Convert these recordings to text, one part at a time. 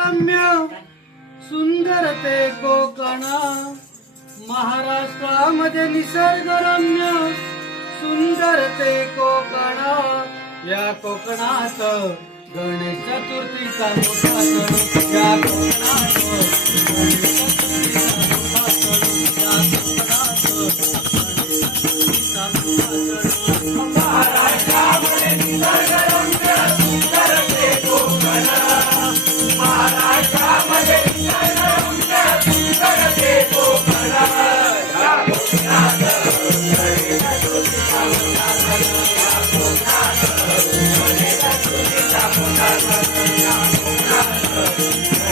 रम्य सुंदर ते कोकणा. महाराष्ट्रामध्ये निसर्गरम्य सुंदर ते कोकणा. या कोकणात गणेश चतुर्थीचा मोठा या कोकणात गणेश चतुर्थी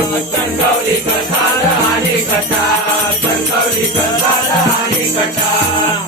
कणगावली कथा आणि कथा कणगावली कथा आणि कथा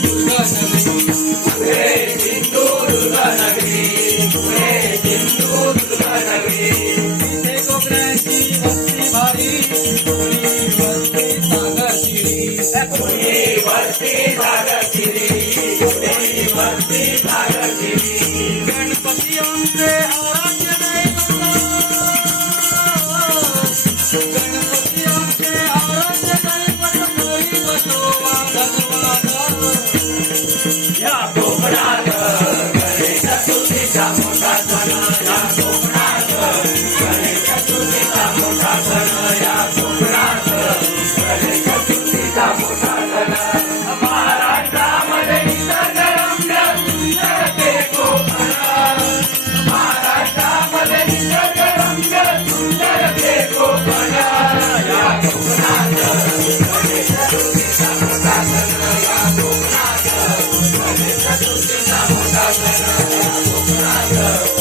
वरती भारी शितोळी वरती सागर शिरी शितोळी वरती सागर Love, love, love.